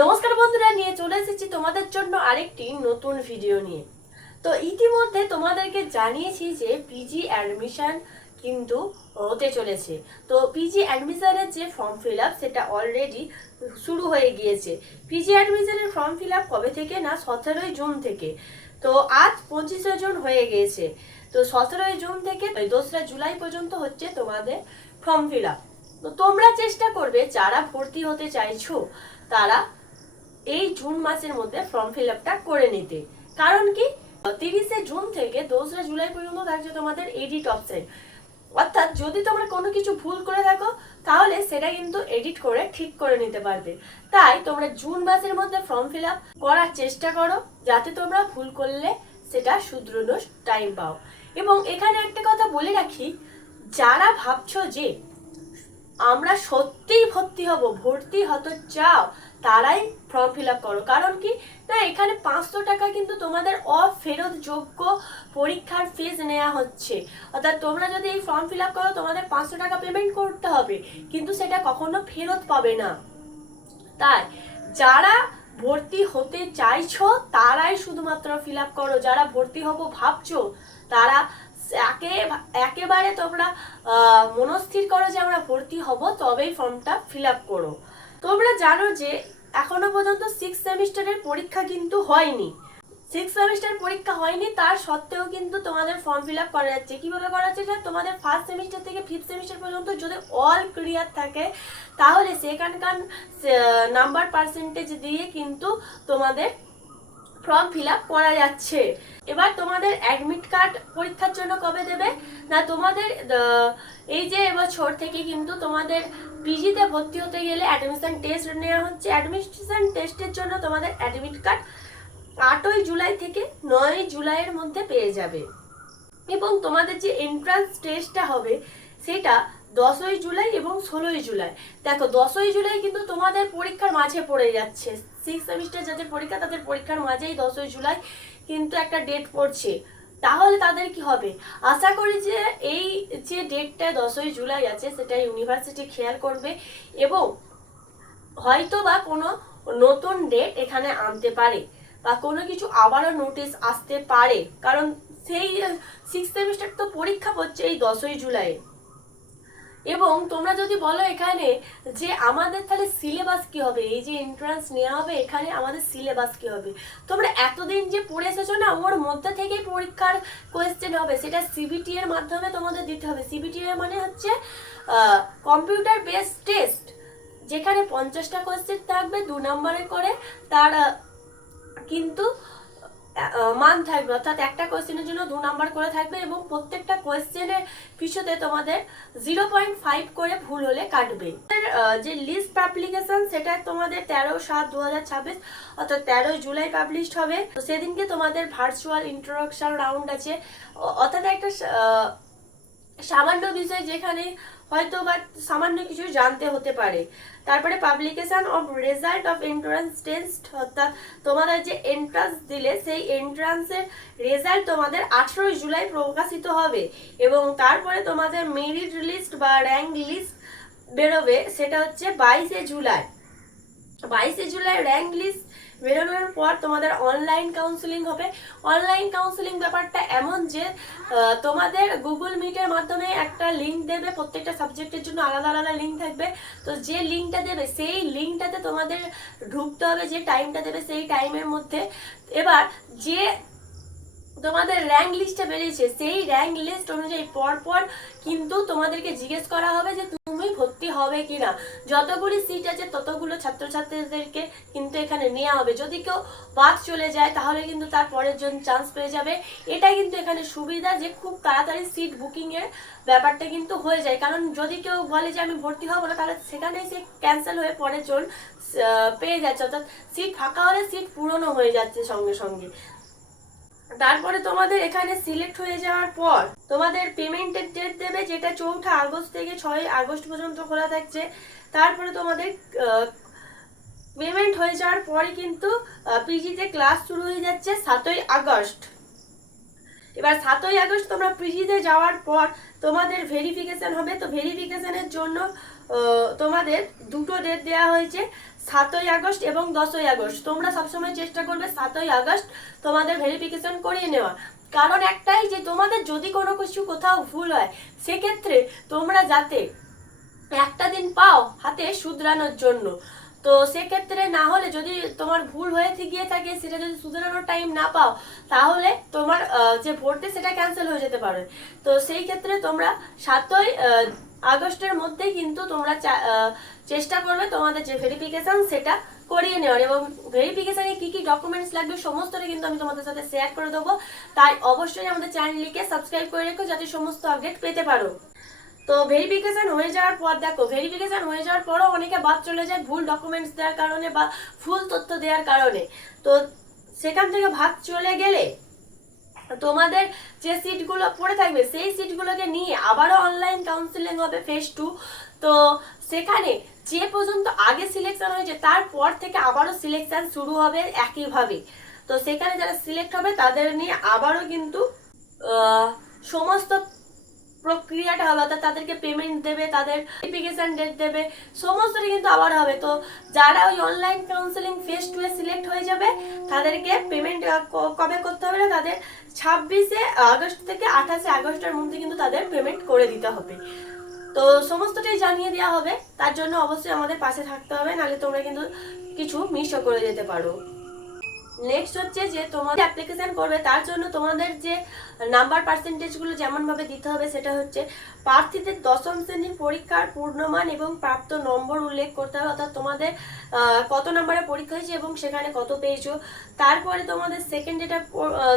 নমস্কার বন্ধুরা, নিয়ে চলে এসেছি তোমাদের জন্য আরেকটি নতুন ভিডিও নিয়ে। তো ইতিমধ্যে তোমাদেরকে জানিয়েছি যে পিজি অ্যাডমিশন কিন্তু হতে চলেছে। তো পিজি অ্যাডমিশনের যে ফর্ম ফিল আপ সেটা অলরেডি শুরু হয়ে গিয়েছে। পিজি অ্যাডমিশনের ফর্ম ফিল আপ কবে থেকে না, 17ই জুন থেকে। তো আজ 25শে জুন হয়ে গিয়েছে। তো 17ই জুন থেকে 2রা জুলাই পর্যন্ত হচ্ছে তোমাদের ফর্ম ফিল আপ। তো তোমরা চেষ্টা করবে যারা ভর্তি হতে চাইছো তারা এই জুন মাসের মধ্যে ফর্ম ফিল আপটা করে নিতে। কারণ কি, 30শে জুন থেকে 2রা জুলাই পর্যন্ত থাকছে তোমাদের এডিট অপশন। অর্থাৎ যদি তোমরা কোনো কিছু ভুল করে থাকো তাহলে সেটা কিন্তু এডিট করে ঠিক করে নিতে পারবে। তাই তোমরা জুন মাসের মধ্যে ফর্ম ফিল আপ করার চেষ্টা করো, যাতে তোমরা ভুল করলে সেটা শুধরানোর টাইম পাও। এবং এখানে একটা কথা বলে রাখি, যারা ভাবছো যে আমরা সত্যিই ভর্তি হতে চাও, তারাই ফর্ম ফিল আপ করো। কারণ কি না, এখানে 500 টাকা কিন্তু তোমাদের অফেরত যোগ্য পরীক্ষার ফিস নেওয়া হচ্ছে। অর্থাৎ তোমরা যদি এই ফর্ম ফিল আপ করো তোমাদের 500 টাকা পেমেন্ট করতে হবে, কিন্তু সেটা কখনো ফেরত পাবে না। তাই যারা ভর্তি হতে চাইছো তারাই শুধুমাত্র ফিল আপ করো। যারা ভর্তি হবো ভাবছো তারা একেবারে তোমরা মনস্থির করো যে আমরা ভর্তি হব, তবেই ফর্মটা ফিল আপ করো। তোমরা জানো যে এখনো পর্যন্ত 6 সেমিস্টারের পরীক্ষা কিন্তু হয়নি। 6 সেমিস্টার পরীক্ষা হয়নি, তার সত্ত্বেও কিন্তু তোমাদের ফর্ম ফিল আপ করা যাচ্ছে। কিভাবে করা যাচ্ছে, যে তোমাদের ফার্স্ট সেমিস্টার থেকে 5th সেমিস্টার পর্যন্ত যদি অল ক্লিয়ার থাকে তাহলে সেখানকার নাম্বার পার্সেন্টেজ দিয়ে কিন্তু তোমাদের ফর্ম ফিল আপ করা যাচ্ছে। এবার তোমাদের অ্যাডমিট কার্ড পরীক্ষার জন্য কবে দেবে না, তোমাদের এই যে এবছর থেকে কিন্তু তোমাদের পিজিতে ভর্তি হতে গেলে অ্যাডমিশন টেস্ট নেওয়া হচ্ছে। অ্যাডমিশন টেস্টের জন্য তোমাদের অ্যাডমিট কার্ড 8ই জুলাই থেকে 9ই জুলাইয়ের মধ্যে পেয়ে যাবে। এবং তোমাদের যে এন্ট্রান্স টেস্টটা হবে সেটা 10ই জুলাই এবং 16ই জুলাই। দেখো 10ই জুলাই কিন্তু তোমাদের পরীক্ষার মাঝে পড়ে যাচ্ছে। 6 সেমিস্টার যাদের পরীক্ষা তাদের পরীক্ষার মাঝেই 10ই জুলাই কিন্তু একটা ডেট পড়ছে। তাহলে তাদের কি হবে, আশা করি যে এই যে ডেটটা 10ই জুলাই আছে সেটা ইউনিভার্সিটি খেয়াল করবে এবং হয়তো বা কোনো নতুন ডেট এখানে আনতে পারে বা কোনো কিছু আবারও নোটিশ আসতে পারে। কারণ সেই 6 সেমিস্টার তো পরীক্ষা হচ্ছে এই 10ই জুলাই। এবং তোমরা যদি বলো এখানে যে আমাদের তাহলে সিলেবাস কি হবে, এই যে এন্ট্রান্স নেওয়া হবে এখানে আমাদের সিলেবাস কি হবে, তোমরা এতদিন যে পড়ে এসেছো না ওর মধ্যে থেকেই পরীক্ষার কোয়েশ্চেন হবে, সেটা সিবিটি এর মাধ্যমে তোমাদের দিতে হবে। সিবিটি এর মানে হচ্ছে কম্পিউটার বেসড টেস্ট, যেখানে 50টা কোয়েশ্চেন থাকবে 2 নম্বরে করে। তার কিন্তু মান থাকবে, অর্থাৎ একটা কোয়েশ্চেনের জন্য 2 নাম্বার করে থাকবে এবং প্রত্যেকটা কোয়েশ্চেনের পিছনে তোমাদের 0.5 করে ভুল হলে কাটবে। যে লিস্ট পাবলিকেশন সেটা তোমাদের 13/7/2026 অর্থাৎ 13ই জুলাই পাবলিশড হবে। তো সেদিনকে তোমাদের ভার্চুয়াল ইন্ট্রোডাকশন রাউন্ড আছে, অর্থাৎ একটা সামান্য বিষয় যেখানে হয়তো বা সামান্য কিছু জানতে হতে পারে। তারপরে publication of result of entrance test, অর্থাৎ তোমাদের যে এন্ট্রান্স দিলে সেই এন্ট্রান্সের রেজাল্ট তোমাদের 18ই জুলাই প্রকাশিত হবে। এবং তারপরে তোমাদের মেরিট লিস্ট বা র্যাঙ্ক লিস্ট বেরোবে, সেটা হচ্ছে 22শে জুলাই। 22শে জুলাই র্যাঙ্ক লিস্ট বেরোনোর পর তোমাদের অনলাইন কাউন্সিলিং হবে। অনলাইন কাউন্সিলিং ব্যাপারটা এমন যে তোমাদের গুগল মিটের মাধ্যমে একটা লিঙ্ক দেবে, প্রত্যেকটা সাবজেক্টের জন্য আলাদা আলাদা লিঙ্ক থাকবে। তো যে লিঙ্কটা দেবে সেই লিঙ্কটাতে তোমাদের ঢুকতে হবে, যে টাইমটা দেবে সেই টাইমের মধ্যে। এবার যে তোমাদের র্যাঙ্ক লিস্টে বেরিয়েছে সেই র্যাঙ্ক লিস্ট অনুযায়ী পরপর কিন্তু তোমাদেরকে জিজ্ঞেস করা হবে যে তুমি ভর্তি হবে কিনা। যতগুলি সিট আছে ততগুলো ছাত্রছাত্রীদেরকে কিন্তু এখানে নেওয়া হবে। যদি কেউ বাদ চলে যায় তাহলে কিন্তু তার পরের জন চান্স পেয়ে যাবে। এটা কিন্তু এখানে সুবিধা যে খুব তাড়াতাড়ি সিট বুকিং এর ব্যাপারটা কিন্তু হয়ে যায়। কারণ যদি কেউ বলে যে আমি ভর্তি হব না তাহলে সেখানেই সে ক্যান্সেল হয়ে পরের জন পেয়ে যাচ্ছে, অর্থাৎ সিট ফাঁকা হলে সিট পূরণও হয়ে যাচ্ছে সঙ্গে সঙ্গে। তারপরে তোমাদের এখানে সিলেক্ট হয়ে যাওয়ার পর তোমাদের পেমেন্টের ডেট দেবে, যেটা 4 আগস্ট থেকে 6 আগস্ট পর্যন্ত খোলা থাকছে। তারপরে তোমাদের পেমেন্ট হয়ে যাওয়ার পরে কিন্তু পিজিতে ক্লাস শুরু হয়ে যাচ্ছে 7ই আগস্ট। এবার 7ই আগস্ট তোমরা পিজিতে যাওয়ার পর তোমাদের ভেরিফিকেশন হবে। তো ভেরিফিকেশনের জন্য তোমাদের দুটো ডেট দেওয়া হয়েছে, 7ই আগস্ট এবং 10ই আগস্ট। তোমরা সবসময় চেষ্টা করবে 7ই আগস্ট তোমাদের ভেরিফিকেশন করিয়ে নেওয়া। কারণ একটাই যে তোমাদের যদি কোনো কিছু কোথাও ভুল হয় সেক্ষেত্রে তোমরা যাতে একটা দিন পাও হাতে শুধরানোর জন্য। তো সেক্ষেত্রে না হলে যদি তোমার ভুল হয়ে গিয়ে থাকে সেটা যদি শুধরানোর টাইম না পাও তাহলে তোমার যে ভোটে সেটা ক্যান্সেল হয়ে যেতে পারে। তো সেই ক্ষেত্রে তোমরা 7ই আগস্টের মধ্যেই কিন্তু তোমরা চেষ্টা করবে তোমাদের যে ভেরিফিকেশন সেটা করিয়ে নেওয়ার। এবং ভেরিফিকেশনে কি কি ডকুমেন্টস লাগবে সমস্তটা কিন্তু আমি তোমাদের সাথে শেয়ার করে দেবো। তাই অবশ্যই আমাদের চ্যানেলটিকে সাবস্ক্রাইব করে রেখো যাতে সমস্ত আপডেট পেতে পারো। তো ভেরিফিকেশন হয়ে যাওয়ার পর দেখো, ভেরিফিকেশন হয়ে যাওয়ার পরও অনেকে বাদ চলে যায় ভুল ডকুমেন্টস দেওয়ার কারণে বা ভুল তথ্য দেওয়ার কারণে। তো সেখান থেকে ভাগ চলে গেলে তোমাদের যে সিটগুলো পড়ে থাকবে সেই সিটগুলোকে নিয়ে আবারও অনলাইন কাউন্সিলিং হবে ফেজ 2। তো সেখানে যে পর্যন্ত আগে সিলেকশন হয়েছে তারপর থেকে আবারও সিলেকশন শুরু হবে একইভাবে। তো সেখানে যারা সিলেক্ট হবে তাদের নিয়ে আবারও কিন্তু সমস্ত প্রক্রিয়াটা হবে, অর্থাৎ তাদেরকে পেমেন্ট দেবে, তাদের ভেরিফিকেশন ডেট দেবে, সমস্তটা কিন্তু আবার হবে। তো যারা ওই online counselling phase 2 A select হয়ে যাবে তাদেরকে পেমেন্ট কবে করতে হবে না, তাদের 26শে আগস্ট থেকে 28শে আগস্টের মধ্যে কিন্তু তাদের পেমেন্ট করে দিতে হবে। তো সমস্তটাই জানিয়ে দেওয়া হবে, তার জন্য অবশ্যই আমাদের পাশে থাকতে হবে, নাহলে তোমরা কিন্তু কিছু মিসও করে যেতে পারো। নেক্সট হচ্ছে যে তোমাদের অ্যাপ্লিকেশন করবে তার জন্য তোমাদের যে নাম্বার পার্সেন্টেজগুলো যেমনভাবে দিতে হবে সেটা হচ্ছে প্রার্থীদের দশম শ্রেণীর পরীক্ষার পূর্ণমান এবং প্রাপ্ত নম্বর উল্লেখ করতে হবে, অর্থাৎ তোমাদের কত নম্বরে পরীক্ষা হয়েছে এবং সেখানে কত পেয়েছো। তারপরে তোমাদের সেকেন্ড যেটা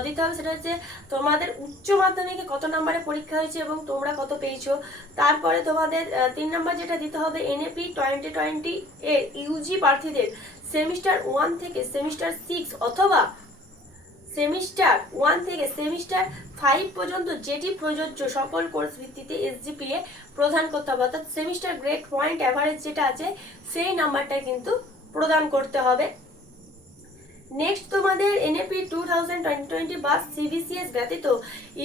দিতে হবে সেটা হচ্ছে তোমাদের উচ্চ মাধ্যমিকে কত নম্বরে পরীক্ষা হয়েছে এবং তোমরা কত পেয়েছো। তারপরে তোমাদের 3 নম্বর যেটা দিতে হবে এনএপি 2020 এর ইউজি প্রার্থীদের সেমিস্টার 1 থেকে সেমিস্টার 6 অথবা সেমিস্টার 1 থেকে সেমিস্টার 5 পর্যন্ত যেটি প্রযোজ্য সকল কোর্স ভিত্তিতে এসজিপিএ প্রদান করতে হবে, অর্থাৎ সেমিস্টার গ্রেড পয়েন্ট অ্যাভারেজ যেটা আছে সেই নাম্বারটা কিন্তু প্রদান করতে হবে। নেক্সট তোমাদের এনএপি 2020 বা সিবিসিএস ব্যতীত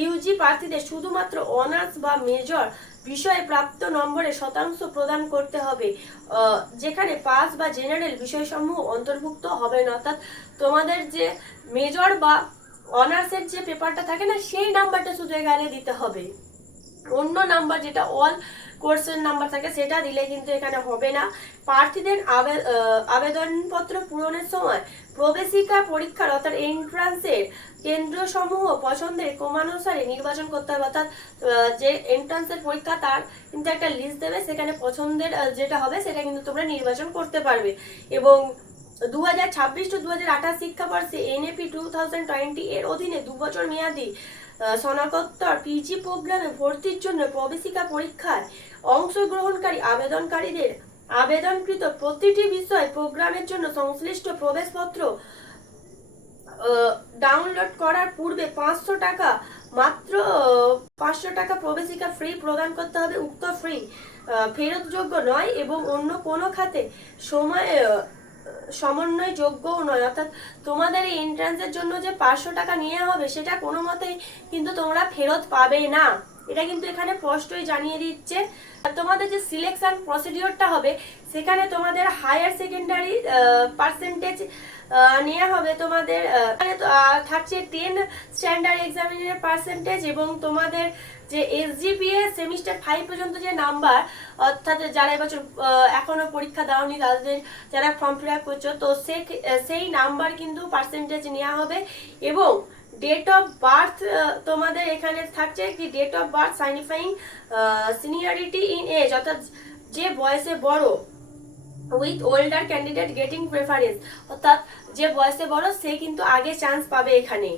ইউজি প্রার্থীদের শুধুমাত্র অনার্স বা মেজর বিষয়ে প্রাপ্ত নম্বরে শতাংশ প্রদান করতে হবে, যেখানে পাস বা জেনারেল বিষয়সমূহ অন্তর্ভুক্ত হবে না, অর্থাৎ তোমাদের যে মেজর বা অনার্সের যে পেপারটা থাকে না সেই নাম্বারটা শুধু এখানে দিতে হবে। অন্য নাম্বার যেটা অল কোর্সের নাম্বার থাকে সেটা দিলে কিন্তু এখানে হবে না। প্রার্থীদের আবেদনপত্র পূরণের সময় প্রবেশিকা পরীক্ষার অর্থাৎ এন্ট্রান্সের কেন্দ্রসমূহ পছন্দের ক্রমানুসারে নির্বাচন করতে হবে, অর্থাৎ যে এন্ট্রান্সের পরীক্ষা তার কিন্তু একটা লিস্ট দেবে, সেখানে পছন্দের যেটা হবে সেটা কিন্তু তোমরা নির্বাচন করতে পারবে। এবং 2026 টু 2028 শিক্ষাবর্ষে এনএপি 2020 এর অধীনে 2 বছর মেয়াদী স্নাতকোত্তর পিজি প্রোগ্রামে ভর্তির জন্য প্রবেশিকা পরীক্ষায় অংশগ্রহণকারী আবেদনকারীদের আবেদনকৃত প্রতিটি বিষয় প্রোগ্রামের জন্য সংশ্লিষ্ট প্রবেশপত্র ডাউনলোড করার পূর্বে 500 টাকা মাত্র 500 টাকা প্রবেশিকা ফ্রি প্রদান করতে হবে। উক্ত ফ্রি ফেরতযোগ্য নয় এবং অন্য কোনো খাতে সমন্বয়যোগ্যও নয়, অর্থাৎ তোমাদের এই এন্ট্রান্সের জন্য যে 500 টাকা নেওয়া হবে সেটা কোনো মতেই কিন্তু তোমরা ফেরত পাবে না, এটা কিন্তু এখানে স্পষ্টই জানিয়ে দিচ্ছে। তোমাদের যে সিলেকশন প্রসিডিওরটা হবে সেখানে তোমাদের হায়ার সেকেন্ডারি পার্সেন্টেজ নেওয়া হবে, তোমাদের থাকছে 10 স্ট্যান্ডার্ড এক্সামিনের পার্সেন্টেজ এবং তোমাদের যে এসজিপিএ সেমিস্টার 5 পর্যন্ত যে নাম্বার, অর্থাৎ যারা এবছর এখনো পরীক্ষা দাওনি তাদের যারা ফর্ম ফিল আপ করছো তো সেই নাম্বার কিন্তু পার্সেন্টেজ নেওয়া হবে। এবং ডেট অফ বার্থ তোমাদের এখানে থাকছে কি date of birth signifying seniority in age, অর্থাৎ যে বয়সে বড় with older candidate getting preference, অর্থাৎ যে বয়সে বড় সে কিন্তু আগে চান্স পাবে এখানে,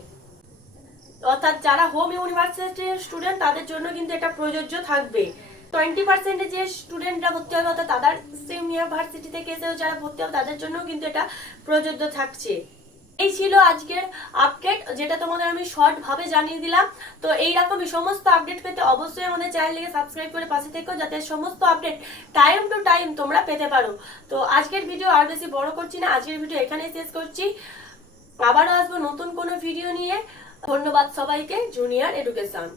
অর্থাৎ যারা হোম ইউনিভার্সিটির স্টুডেন্ট তাদের জন্য কিন্তু এটা প্রযোজ্য থাকবে। 20% যে স্টুডেন্টরা ভর্তি হবে অর্থাৎ তাদের সেম ইউনিভার্সিটি থেকে এসেও যারা ভর্তি হবে তাদের জন্য কিন্তু এটা প্রযোজ্য থাকছে। এই ছিল আজকের আপডেট, যেটা তোমাদের আমি শর্ট ভাবে জানিয়ে দিলাম। তো এইরকমই সমস্ত আপডেট পেতে অবশ্যই আমাদের চ্যানেলটিকে সাবস্ক্রাইব করে পাশে থেকো যাতে সমস্ত আপডেট টাইম টু টাইম তোমরা পেতে পারো। তো আজকের ভিডিও আর বেশি বড় করছি না, আজকের ভিডিও এখানেই শেষ করছি, আবারও আসবো নতুন কোনো ভিডিও নিয়ে। ধন্যবাদ সবাইকে। Junior education.